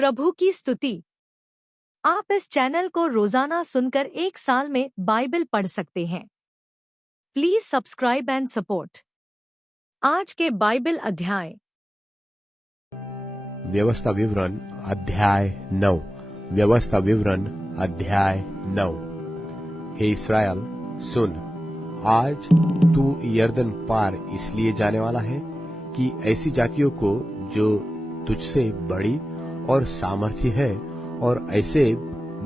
प्रभु की स्तुति। आप इस चैनल को रोजाना सुनकर 1 साल में बाइबल पढ़ सकते हैं। Please subscribe and support. आज के बाइबल अध्याय। व्यवस्था विवरण अध्याय 9। व्यवस्था विवरण अध्याय 9। हे इस्राएल सुन, आज तू यर्दन पार इसलिए जाने वाला है कि ऐसी जातियों को जो तुझसे बड़ी और सामर्थ्य है और ऐसे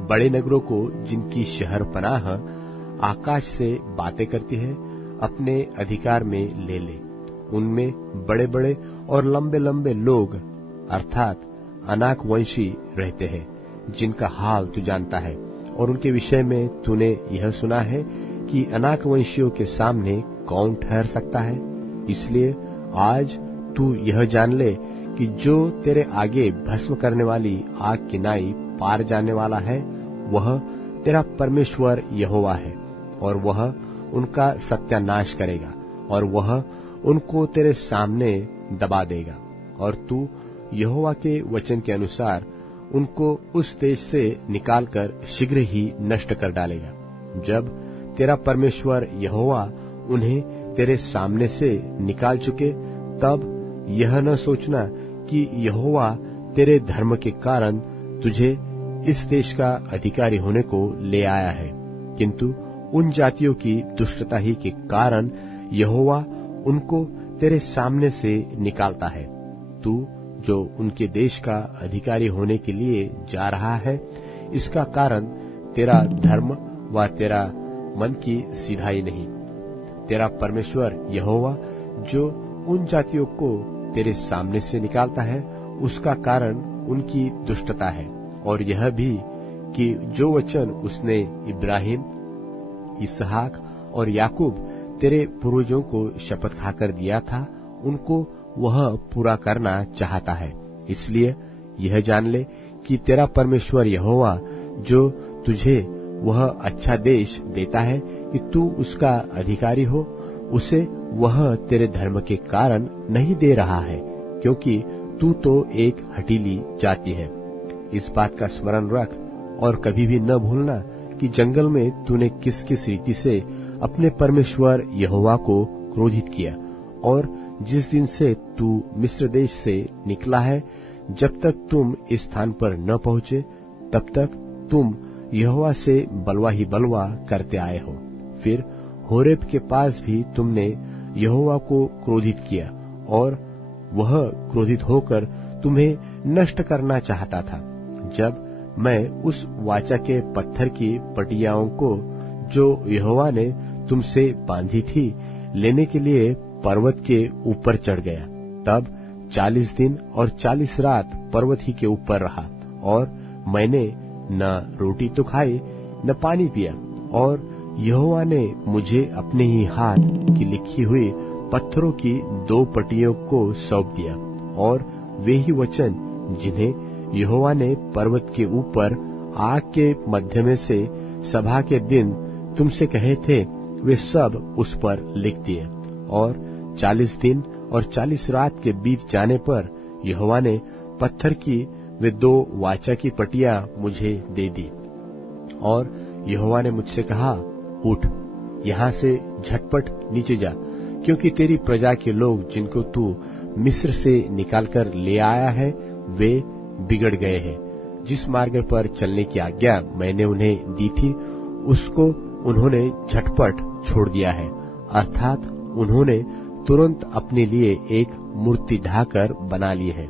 बड़े नगरों को जिनकी शहर पनाह आकाश से बातें करती है अपने अधिकार में ले ले। उनमें बड़े बड़े और लंबे लंबे लोग अर्थात अनाक वंशी रहते हैं, जिनका हाल तू जानता है। और उनके विषय में तूने यह सुना है कि अनाक वंशियों के सामने कौन ठहर सकता है। इसलिए आज तू यह जान ले कि जो तेरे आगे भस्म करने वाली आग की नाई पार जाने वाला है, वह तेरा परमेश्वर यहोवा है, और वह उनका सत्यानाश करेगा और वह उनको तेरे सामने दबा देगा। और तू यहोवा के वचन के अनुसार उनको उस देश से निकालकर शीघ्र ही नष्ट कर डालेगा। जब तेरा परमेश्वर यहोवा उन्हें तेरे सामने से निकाल चुके, तब यह न सोचना कि यहोवा तेरे धर्म के कारण तुझे इस देश का अधिकारी होने को ले आया है, किंतु उन जातियों की दुष्टता ही के कारण यहोवा उनको तेरे सामने से निकालता है। तू जो उनके देश का अधिकारी होने के लिए जा रहा है, इसका कारण तेरा धर्म व तेरा मन की सीधाई नहीं। तेरा परमेश्वर यहोवा जो उन जातियों को तेरे सामने से निकालता है, उसका कारण उनकी दुष्टता है। और यह भी कि जो वचन उसने इब्राहिम, इसहाक और याकूब तेरे पूर्वजों को शपथ खाकर दिया था, उनको वह पूरा करना चाहता है। इसलिए यह जान ले कि तेरा परमेश्वर यहोवा जो तुझे वह अच्छा देश देता है कि तू उसका अधिकारी हो, उसे वह तेरे धर्म के कारण नहीं दे रहा है, क्योंकि तू तो एक हठीली जाति है। इस बात का स्मरण रख और कभी भी न भूलना कि जंगल में तूने किस किस रीति से अपने परमेश्वर यहोवा को क्रोधित किया। और जिस दिन से तू मिस्र देश से निकला है, जब तक तुम इस स्थान पर न पहुंचे, तब तक तुम यहोवा से बलवा ही बलवा करते आए हो। फिर होरेब के पास भी तुमने यहोवा को क्रोधित किया, और वह क्रोधित होकर तुम्हें नष्ट करना चाहता था। जब मैं उस वाचा के पत्थर की पटियाओं को जो यहोवा ने तुमसे बांधी थी लेने के लिए पर्वत के ऊपर चढ़ गया, तब 40 दिन और 40 रात पर्वत ही के ऊपर रहा। और मैंने न रोटी तो खाई न पानी पिया। और यहोवा ने मुझे अपने ही हाथ की लिखी हुई पत्थरों की 2 पटियों को सौंप दिया। और वे ही वचन जिन्हें यहोवा ने पर्वत के ऊपर आग के मध्य में से सभा के दिन तुमसे कहे थे, वे सब उस पर लिख दिए। और 40 दिन और 40 रात के बीत जाने पर यहोवा ने पत्थर की वे 2 वाचा की पटियां मुझे दे दी। और यहोवा ने मुझसे कहा, उठ, यहाँ से झटपट नीचे जा, क्योंकि तेरी प्रजा के लोग जिनको तू मिस्र से निकालकर ले आया है, वे बिगड़ गए हैं। जिस मार्ग पर चलने की आज्ञा मैंने उन्हें दी थी, उसको उन्होंने झटपट छोड़ दिया है, अर्थात उन्होंने तुरंत अपने लिए एक मूर्ति ढाकर बना ली है।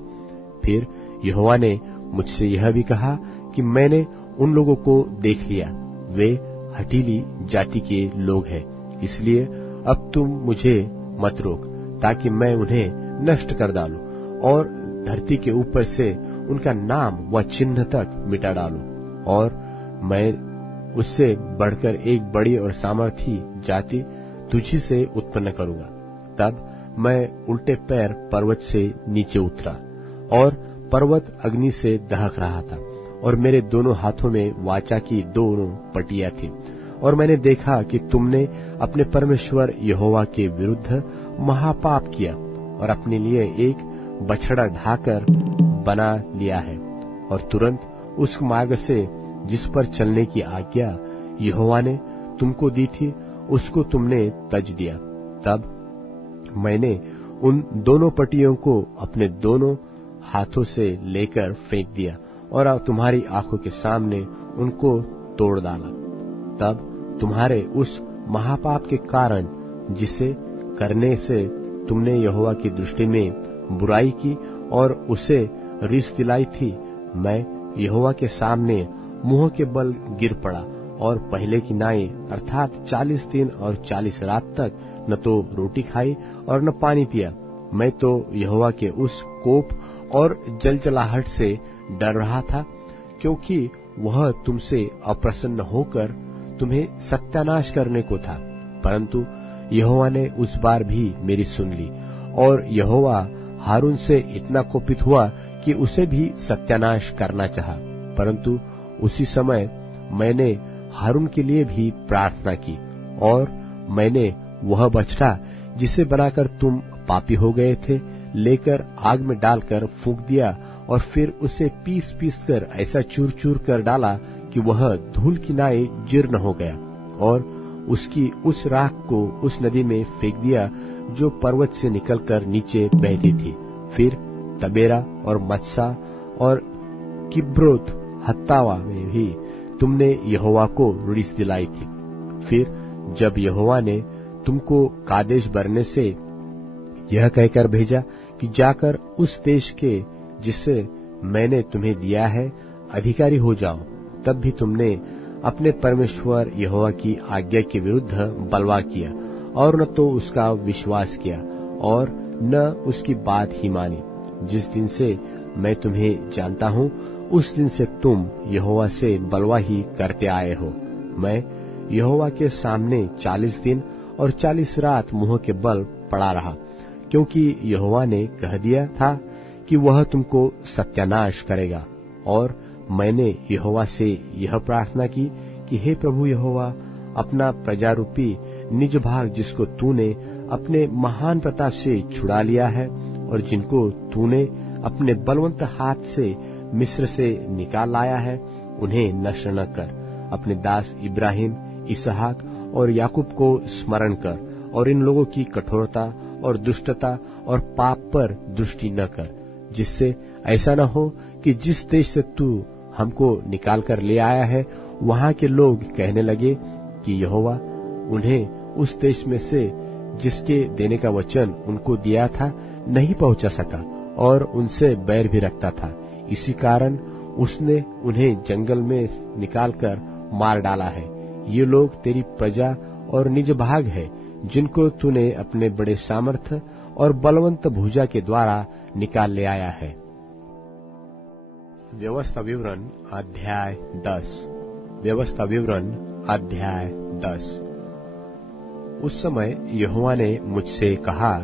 फिर यहोवा ने मुझसे यह भी कहा कि मैंने उन लोगों को देख लिया, वे हठीली जाति के लोग हैं। इसलिए अब तुम मुझे मत रोक, ताकि मैं उन्हें नष्ट कर डालूं और धरती के ऊपर से उनका नाम व चिन्ह तक मिटा डालूं। और मैं उससे बढ़कर एक बड़ी और सामर्थी जाति तुझी से उत्पन्न करूंगा। तब मैं उल्टे पैर पर्वत से नीचे उतरा, और पर्वत अग्नि से दहक रहा था, और मेरे दोनों हाथों में वाचा की 2 पटियां थी। और मैंने देखा कि तुमने अपने परमेश्वर यहोवा के विरुद्ध महापाप किया और अपने लिए एक बछड़ा ढाकर बना लिया है। और तुरंत उस मार्ग से जिस पर चलने की आज्ञा यहोवा ने तुमको दी थी उसको तुमने तज दिया। तब मैंने उन दोनों पटियों को अपने दोनों हाथों से लेकर फेंक दिया और तुम्हारी आंखों के सामने उनको तोड़ डाला। तब तुम्हारे उस महापाप के कारण जिसे करने से तुमने यहोवा की दृष्टि में बुराई की और उसे रिस दिलाई थी, मैं यहोवा के सामने मुंह के बल गिर पड़ा और पहले की नाई अर्थात 40 दिन और 40 रात तक न तो रोटी खाई और न पानी पिया। मैं तो यहोवा के उस कोप और जलजलाहट से डर रहा था, क्योंकि वह तुमसे अप्रसन्न होकर तुम्हें सत्यानाश करने को था। परंतु यहोवा ने उस बार भी मेरी सुन ली और यहोवा हारून से इतना कोपित हुआ कि उसे भी सत्यानाश करना चाहा। परंतु उसी समय मैंने हारून के लिए भी प्रार्थना की और मैंने वह बछड़ा जिसे बनाकर तुम पापी हो गए थे लेकर आग में डालकर फूंक दिया और फिर उसे पीस पीस कर ऐसा चूर चूर कर डाला कि वह धूल की नाई जीर्ण हो गया और उसकी उस राख को उस नदी में फेंक दिया जो पर्वत से निकलकर नीचे बहती थी। फिर तबेरा और मत्सा और किब्रोत हत्तावा में भी तुमने यहोवा को रिस दिलाई थी। फिर जब यहोवा ने तुमको कादेश बरने से यह कहकर भेजा कि जाकर उस देश के जिसे मैंने तुम्हें दिया है अधिकारी हो जाओ, तब भी तुमने अपने परमेश्वर यहोवा की आज्ञा के विरुद्ध बलवा किया और न तो उसका विश्वास किया और न उसकी बात ही मानी। जिस दिन से मैं तुम्हें जानता हूँ उस दिन से तुम यहोवा से बलवा ही करते आए हो। मैं यहोवा के सामने 40 दिन और 40 रात मुंह के बल पड़ा रहा, क्योंकि यहोवा ने कह दिया था कि वह तुमको सत्यानाश करेगा। और मैंने यहोवा से यह प्रार्थना की कि हे प्रभु यहोवा, अपना प्रजारूपी निज भाग जिसको तूने अपने महान प्रताप से छुड़ा लिया है और जिनको तूने अपने बलवंत हाथ से मिस्र से निकाल लाया है, उन्हें नष्ट न कर। अपने दास इब्राहिम, इसहाक और याकूब को स्मरण कर और इन लोगों की कठोरता और दुष्टता और पाप पर दृष्टि न कर, जिससे ऐसा न हो कि जिस देश से तू हमको निकाल कर ले आया है वहां के लोग कहने लगे कि यहोवा उन्हें उस देश में से जिसके देने का वचन उनको दिया था नहीं पहुंचा सका और उनसे बैर भी रखता था। इसी कारण उसने उन्हें जंगल में निकालकर मार डाला है। ये लोग तेरी प्रजा और निज भाग है, जिनको तूने अपने बड़े सामर्थ्य और बलवंत भुजा के द्वारा निकाल ले आया है। व्यवस्था विवरण अध्याय 10। व्यवस्था विवरण अध्याय 10। उस समय यहोवा ने मुझसे कहा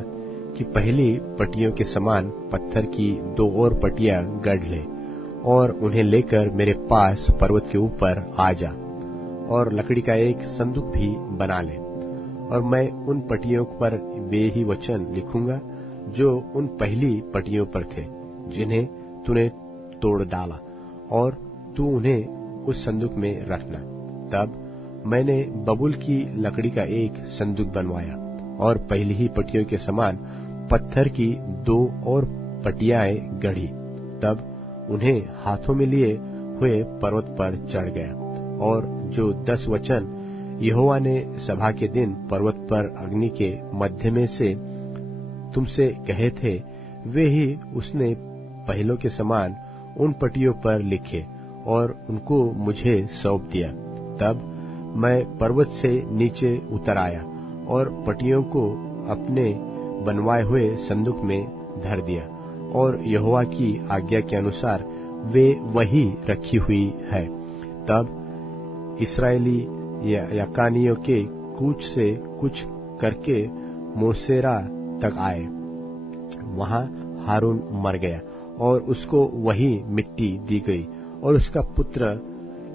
कि पहली पटियों के समान पत्थर की 2 और पटियां गढ़ ले और उन्हें लेकर मेरे पास पर्वत के ऊपर आ जा और लकड़ी का एक संदूक भी बना ले। और मैं उन पटियों पर वे ही वचन लिखूंगा जो उन पहली पटियों पर थे जिन्हें तूने तोड़ डाला, और तू उन्हें उस संदूक में रखना। तब मैंने बबूल की लकड़ी का एक संदूक बनवाया और पहली ही पटियों के समान पत्थर की 2 और पटियां गढ़ी। तब उन्हें हाथों में लिए हुए पर्वत पर चढ़ गया और जो 10 वचन यहोवा ने सभा के दिन पर्वत पर अग्नि के मध्य में से तुमसे कहे थे, वे ही उसने पहलों के समान उन पटियों पर लिखे और उनको मुझे सौंप दिया। तब मैं पर्वत से नीचे उतर आया और पटियों को अपने बनवाए हुए संदूक में धर दिया और यहोवा की आज्ञा के अनुसार वे वही रखी हुई है। तब इस्राएली याकानियों के कूच से कुछ करके मोसेरा तक आए। वहां हारून मर गया और उसको वही मिट्टी दी गई और उसका पुत्र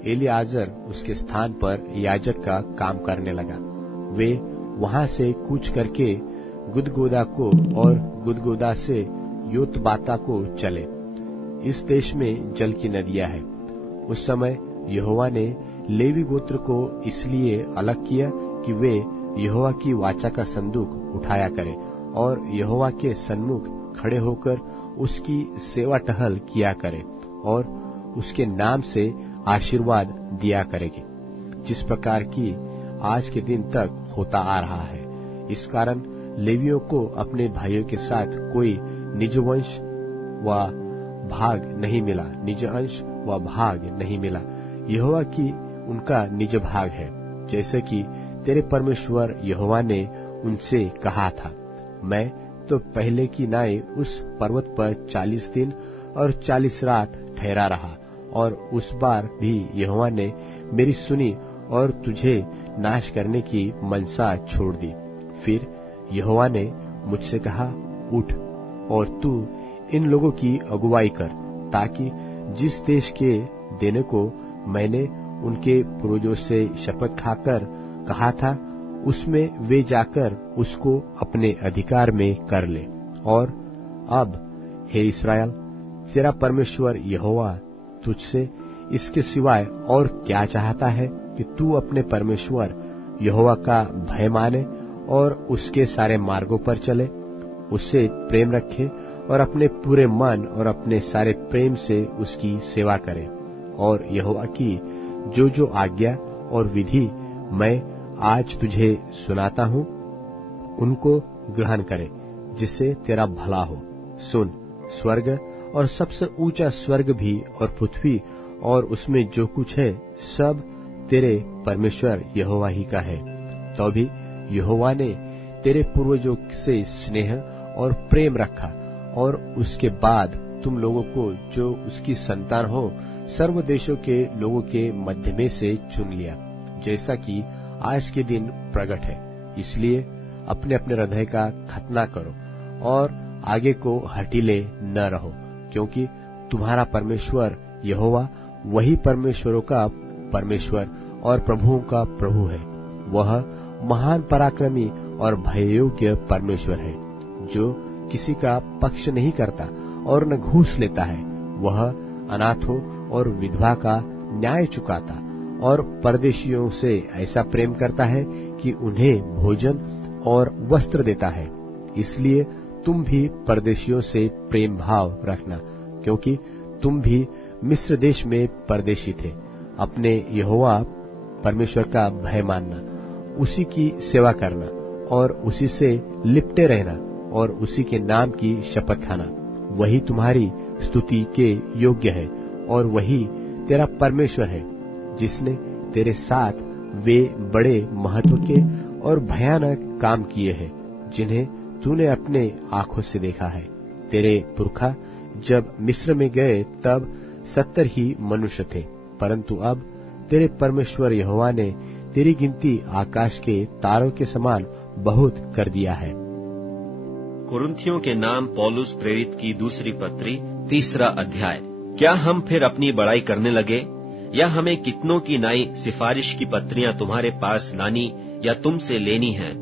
एलियाजर उसके स्थान पर याजक का काम करने लगा। वे वहां से कूच करके गुदगोदा को और गुदगोदा से योतबाता को चले। इस देश में जल की नदियां हैं। उस समय यहोवा ने लेवी गोत्र को इसलिए अलग किया कि वे यहोवा की वाचा का संदूक उठाया करें और यहोवा के सन्मुख खड़े होकर उसकी सेवा टहल किया करें और उसके नाम से आशीर्वाद दिया करेंगे, जिस प्रकार की आज के दिन तक होता आ रहा है। इस कारण लेवियों को अपने भाइयों के साथ कोई निज वंश व भाग नहीं मिला, निज अंश व भाग नहीं मिला। यहोवा की उनका निज भाग है, जैसे कि तेरे परमेश्वर यहोवा ने उनसे कहा था। मैं तो पहले की नाई उस पर्वत पर 40 दिन और 40 रात ठहरा रहा, और उस बार भी यहोवा ने मेरी सुनी और तुझे नाश करने की मनसा छोड़ दी। फिर यहोवा ने मुझसे कहा, उठ और तू इन लोगों की अगुवाई कर, ताकि जिस देश के देने को मैंने उनके पूर्वजों से शपथ खाकर कहा था, उसमें वे जाकर उसको अपने अधिकार में कर ले। और अब हे इस्राएल, तेरा परमेश्वर यहोवा तुझसे इसके सिवाय और क्या चाहता है कि तू अपने परमेश्वर यहोवा का भय माने और उसके सारे मार्गों पर चले, उससे प्रेम रखे और अपने पूरे मन और अपने सारे प्रेम से उसकी सेवा करे, और यहोवा की जो जो आज्ञा और विधि मैं आज तुझे सुनाता हूँ उनको ग्रहण करे, जिससे तेरा भला हो। सुन, स्वर्ग और सबसे ऊंचा स्वर्ग भी और पृथ्वी और उसमें जो कुछ है सब तेरे परमेश्वर यहोवा ही का है। तो भी यहोवा ने तेरे पूर्वजों से स्नेह और प्रेम रखा, और उसके बाद तुम लोगों को जो उसकी संतान हो सर्व देशों के लोगों के मध्य में से चुन लिया, जैसा कि आज के दिन प्रकट है। इसलिए अपने अपने हृदय का खतना करो और आगे को हठीले न रहो, क्योंकि तुम्हारा परमेश्वर यहोवा वही परमेश्वरों का परमेश्वर और प्रभुओं का प्रभु है। वह महान पराक्रमी और भययोग्य परमेश्वर है, जो किसी का पक्ष नहीं करता और न घूस लेता है। वह अनाथों और विधवा का न्याय चुकाता और परदेशियों से ऐसा प्रेम करता है कि उन्हें भोजन और वस्त्र देता है। इसलिए तुम भी परदेशियों से प्रेम भाव रखना, क्योंकि तुम भी मिस्र देश में परदेशी थे। अपने यहोवा परमेश्वर का भय मानना, उसी की सेवा करना और उसी से लिपटे रहना और उसी के नाम की शपथ खाना, वही तुम्हारी स्तुति के योग्य है और वही तेरा परमेश्वर है, जिसने तेरे साथ वे बड़े महत्व के और भयानक काम किए हैं, जिन्हें तूने अपने आंखों से देखा है। तेरे पुरखा जब मिस्र में गए तब 70 ही मनुष्य थे, परंतु अब तेरे परमेश्वर यहोवा ने तेरी गिनती आकाश के तारों के समान बहुत कर दिया है। कुरिन्थियों के नाम पौलुस प्रेरित की दूसरी पत्री 3 अध्याय। क्या हम फिर अपनी बड़ाई करने लगे, या हमें कितनों की नई सिफारिश की पत्रियां तुम्हारे पास लानी या तुमसे लेनी हैं?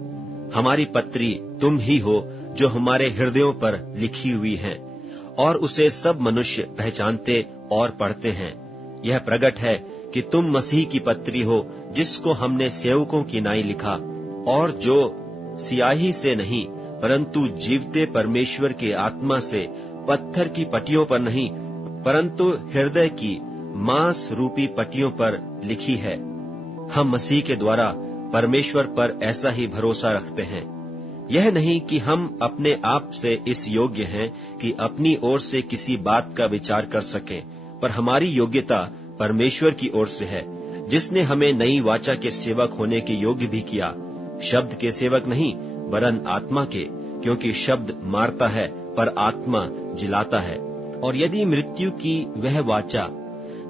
हमारी पत्री तुम ही हो, जो हमारे हृदयों पर लिखी हुई है, और उसे सब मनुष्य पहचानते और पढ़ते हैं। यह प्रगट है कि तुम मसीह की पत्री हो, जिसको हमने सेवकों की नाई लिखा, और जो सियाही से नहीं परंतु जीवते परमेश्वर के आत्मा से पत्थर की पटियों पर नहीं परंतु हृदय की मांस रूपी पटियों पर लिखी है। हम मसीह के द्वारा परमेश्वर पर ऐसा ही भरोसा रखते हैं। यह नहीं कि हम अपने आप से इस योग्य हैं कि अपनी ओर से किसी बात का विचार कर सकें, पर हमारी योग्यता परमेश्वर की ओर से है, जिसने हमें नई वाचा के सेवक होने के योग्य भी किया, शब्द के सेवक नहीं वरन आत्मा के, क्योंकि शब्द मारता है पर आत्मा जिलाता है। और यदि मृत्यु की वह वाचा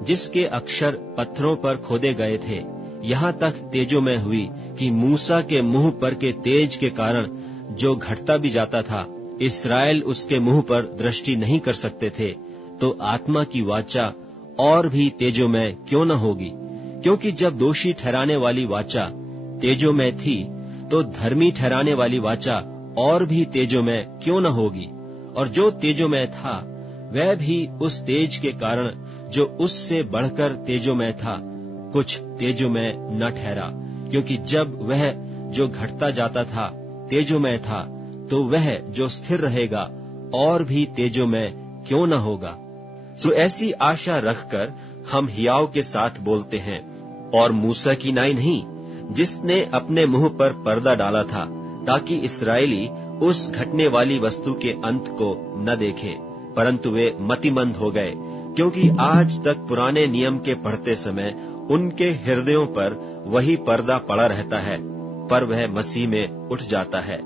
जिसके अक्षर पत्थरों पर खोदे गए थे यहाँ तक तेजोमय हुई कि मूसा के मुंह पर के तेज के कारण जो घटता भी जाता था इस्राएल उसके मुंह पर दृष्टि नहीं कर सकते थे, तो आत्मा की वाचा और भी तेजोमय क्यों न होगी? क्योंकि जब दोषी ठहराने वाली वाचा तेजोमय थी, तो धर्मी ठहराने वाली वाचा और भी तेजोमय क्यों न होगी? और जो तेजोमय था वह भी उस तेज के कारण जो उससे बढ़कर तेजोमय था कुछ तेजोमय न ठहरा, क्योंकि जब वह जो घटता जाता था तेजोमय था, तो वह जो स्थिर रहेगा और भी तेजोमय क्यों न होगा। सो ऐसी आशा रखकर हम हियाव के साथ बोलते हैं, और मूसा की नाई नहीं, जिसने अपने मुंह पर पर्दा डाला था, ताकि इस्राएली उस घटने वाली वस्तु के अंत को न देखें, परंतु वे मतिमंद हो गए, क्योंकि आज तक पुराने नियम के पढ़ते समय उनके हृदयों पर वही पर्दा पड़ा रहता है, पर वह मसीह में उठ जाता है।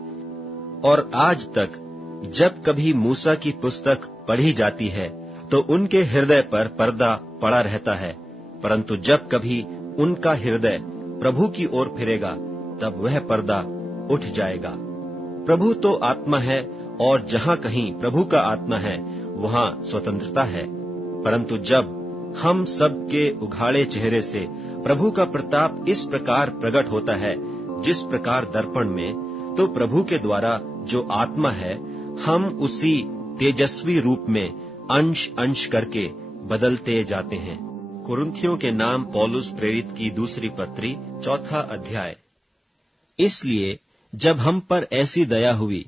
और आज तक जब कभी मूसा की पुस्तक पढ़ी जाती है तो उनके हृदय पर पर्दा पड़ा रहता है, परंतु जब कभी उनका हृदय प्रभु की ओर फिरेगा तब वह पर्दा उठ जाएगा। प्रभु तो आत्मा है, और जहाँ कहीं प्रभु का आत्मा है वहाँ स्वतंत्रता है। परंतु जब हम सब के उघाड़े चेहरे से प्रभु का प्रताप इस प्रकार प्रकट होता है जिस प्रकार दर्पण में, तो प्रभु के द्वारा जो आत्मा है हम उसी तेजस्वी रूप में अंश अंश करके बदलते जाते हैं। कुरिन्थियों के नाम पौलुस प्रेरित की दूसरी पत्री 4 अध्याय। इसलिए जब हम पर ऐसी दया हुई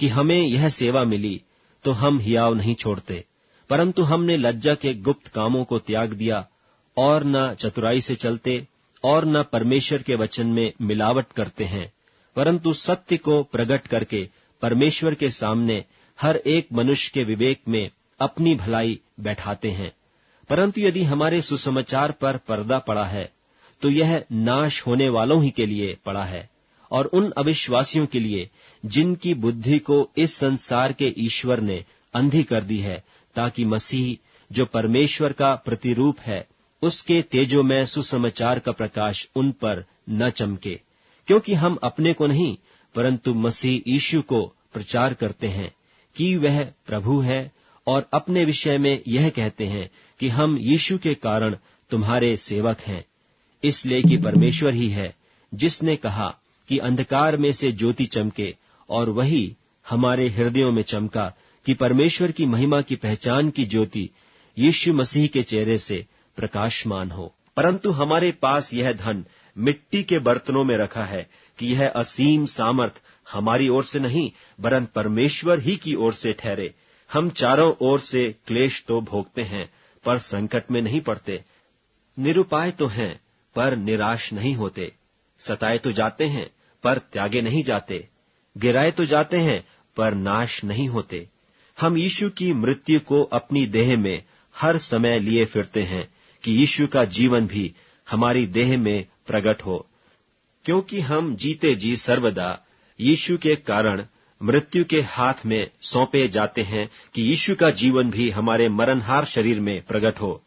कि हमें यह सेवा मिली, तो हम हियाव नहीं छोड़ते, परंतु हमने लज्जा के गुप्त कामों को त्याग दिया, और न चतुराई से चलते और न परमेश्वर के वचन में मिलावट करते हैं, परंतु सत्य को प्रकट करके परमेश्वर के सामने हर एक मनुष्य के विवेक में अपनी भलाई बैठाते हैं। परंतु यदि हमारे सुसमाचार पर पर्दा पड़ा है, तो यह नाश होने वालों ही के लिए पड़ा है, और उन अविश्वासियों के लिए जिनकी बुद्धि को इस संसार के ईश्वर ने अंधी कर दी है, ताकि मसीह जो परमेश्वर का प्रतिरूप है उसके तेजोमय सुसमाचार का प्रकाश उन पर न चमके। क्योंकि हम अपने को नहीं, परंतु मसीह यीशु को प्रचार करते हैं कि वह प्रभु है, और अपने विषय में यह कहते हैं कि हम यीशु के कारण तुम्हारे सेवक हैं। इसलिए कि परमेश्वर ही है जिसने कहा कि अंधकार में से ज्योति चमके, और वही हमारे हृदयों में चमका कि परमेश्वर की महिमा की पहचान की ज्योति यीशु मसीह के चेहरे से प्रकाशमान हो। परंतु हमारे पास यह धन मिट्टी के बर्तनों में रखा है कि यह असीम सामर्थ हमारी ओर से नहीं, वरन परमेश्वर ही की ओर से ठहरे। हम चारों ओर से क्लेश तो भोगते हैं, पर संकट में नहीं पड़ते, निरुपाय तो हैं, पर निराश नहीं होते, सताए तो जाते हैं, पर त्यागे नहीं जाते, गिराए तो जाते हैं, पर नाश नहीं होते। हम यीशु की मृत्यु को अपनी देह में हर समय लिए फिरते हैं, कि यीशु का जीवन भी हमारी देह में प्रकट हो। क्योंकि हम जीते जी सर्वदा यीशु के कारण मृत्यु के हाथ में सौंपे जाते हैं, कि यीशु का जीवन भी हमारे मरणहार शरीर में प्रकट हो।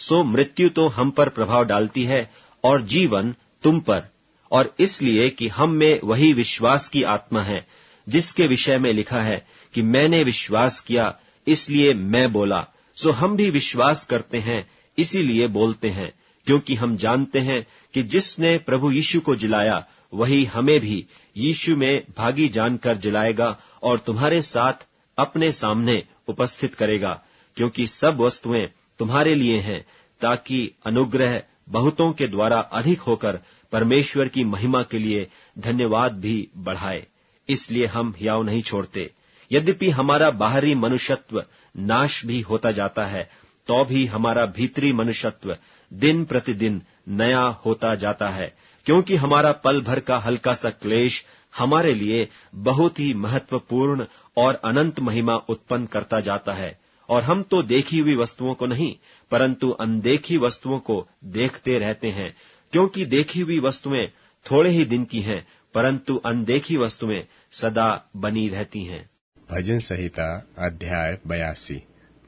सो मृत्यु तो हम पर प्रभाव डालती है, और जीवन तुम पर, और इसलिए कि हम में वही विश्वास की आत्मा है, जिसके विषय में लिखा है कि मैंने विश्वास किया इसलिए मैं बोला। सो हम भी विश्वास करते हैं इसीलिए बोलते हैं, क्योंकि हम जानते हैं कि जिसने प्रभु यीशु को जिलाया वही हमें भी यीशु में भागी जानकर जिलाएगा, और तुम्हारे साथ अपने सामने उपस्थित करेगा। क्योंकि सब वस्तुएं तुम्हारे लिए हैं, ताकि अनुग्रह बहुतों के द्वारा अधिक होकर परमेश्वर की महिमा के लिए धन्यवाद भी बढ़ाए। इसलिए हम हियाव नहीं छोड़ते। यद्यपि हमारा बाहरी मनुष्यत्व नाश भी होता जाता है, तो भी हमारा भीतरी मनुष्यत्व दिन प्रतिदिन नया होता जाता है। क्योंकि हमारा पल भर का हल्का सा क्लेश हमारे लिए बहुत ही महत्वपूर्ण और अनंत महिमा उत्पन्न करता जाता है। और हम तो देखी हुई वस्तुओं को नहीं, परंतु अनदेखी वस्तुओं को देखते रहते हैं। क्योंकि देखी हुई वस्तुएं थोड़े ही दिन की हैं, परंतु अनदेखी वस्तुएं सदा बनी रहती हैं। भजन संहिता अध्याय 82।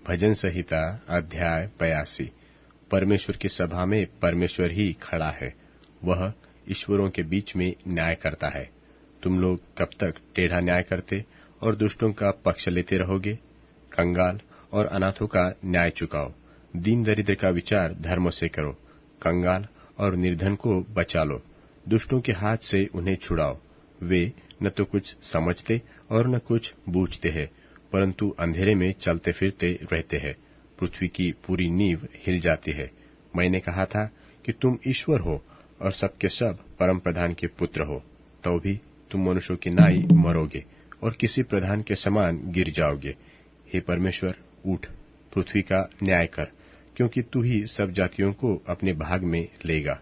भजन संहिता अध्याय 82। परमेश्वर की सभा में परमेश्वर ही खड़ा है, वह ईश्वरों के बीच में न्याय करता है। तुम लोग कब तक टेढ़ा न्याय करते और दुष्टों का पक्ष लेते रहोगे? कंगाल और अनाथों का न्याय चुकाओ, दीन दरिद्र का विचार धर्म से करो। कंगाल और निर्धन को बचा लो, दुष्टों के हाथ से उन्हें छुड़ाओ। वे न तो कुछ समझते और न कुछ बूझते हैं, परंतु अंधेरे में चलते फिरते रहते हैं। पृथ्वी की पूरी नींव हिल जाती है। मैंने कहा था कि तुम ईश्वर हो और सबके सब परम प्रधान के पुत्र हो, तो भी तुम मनुष्यों की नाई मरोगे और किसी प्रधान के समान गिर जाओगे। हे परमेश्वर, उठ, पृथ्वी का न्याय कर, क्योंकि तू ही सब जातियों को अपने भाग में लेगा।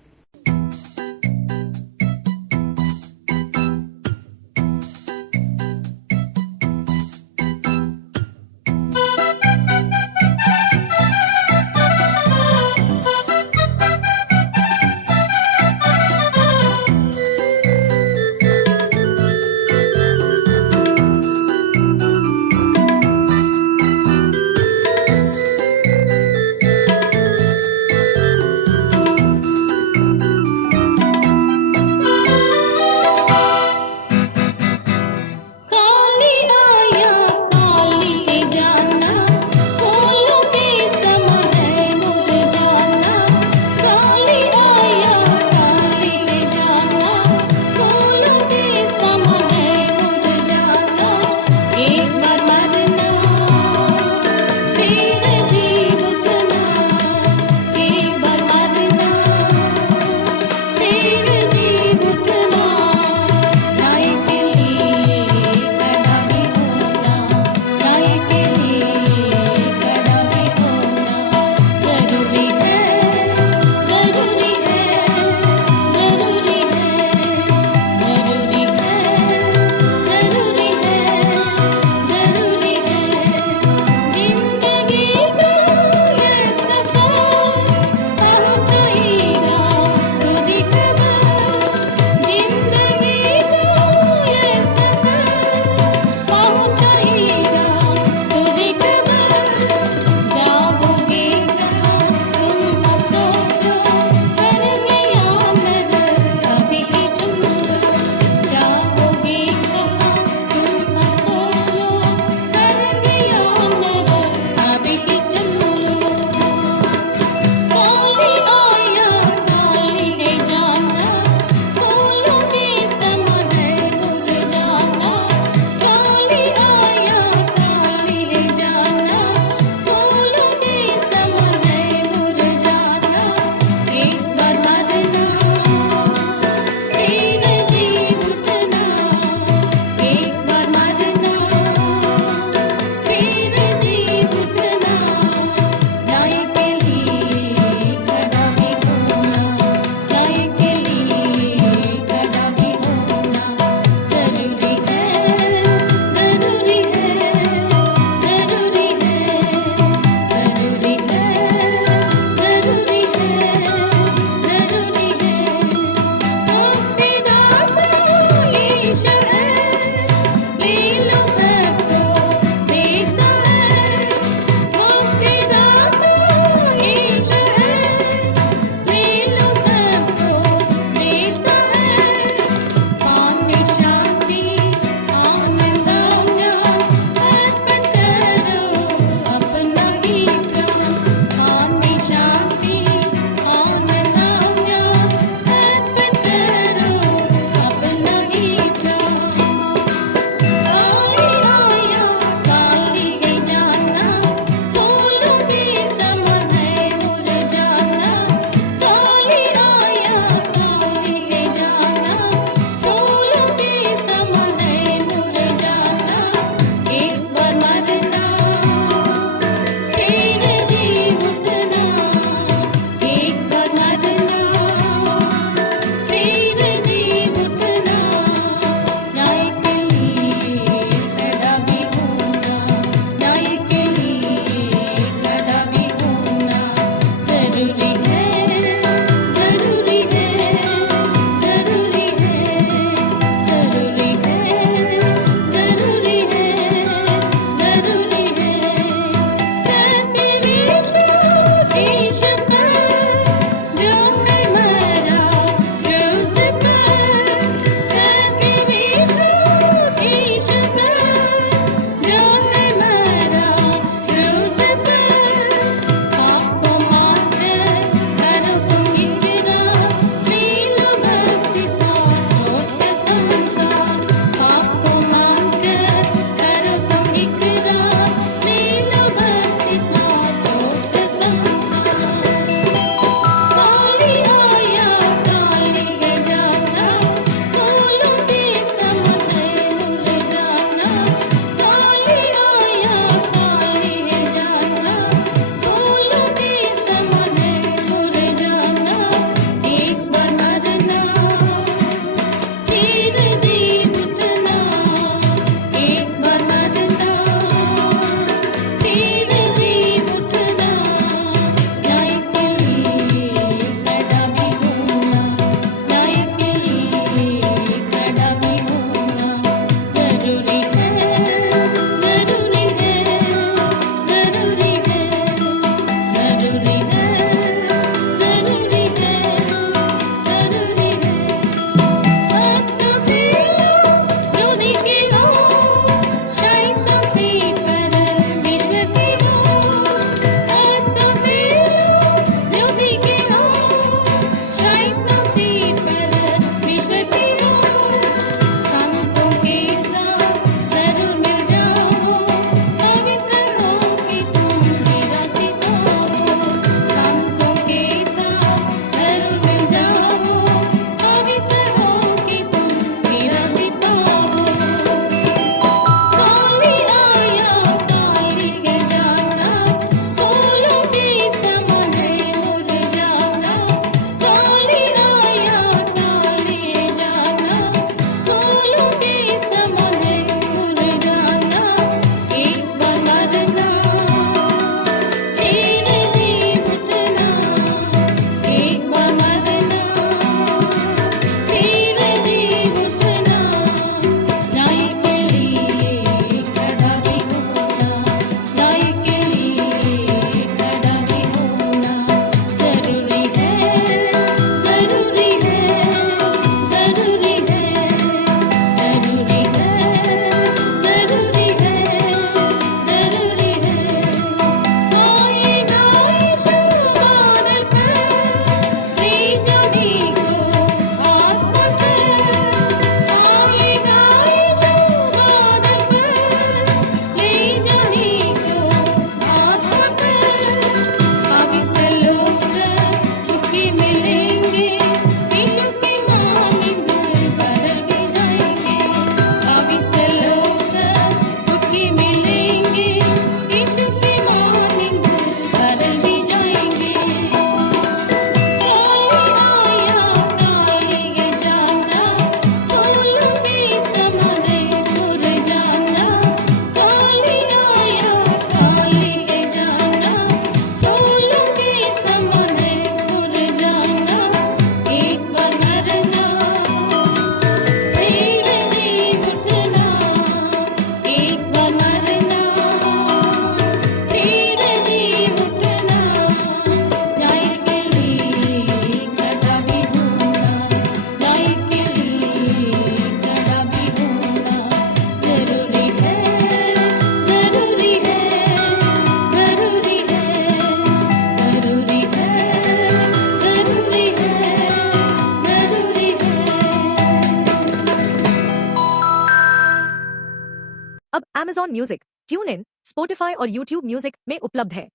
Amazon Music, TuneIn, Spotify और YouTube Music में उपलब्ध है।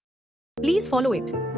Please follow it.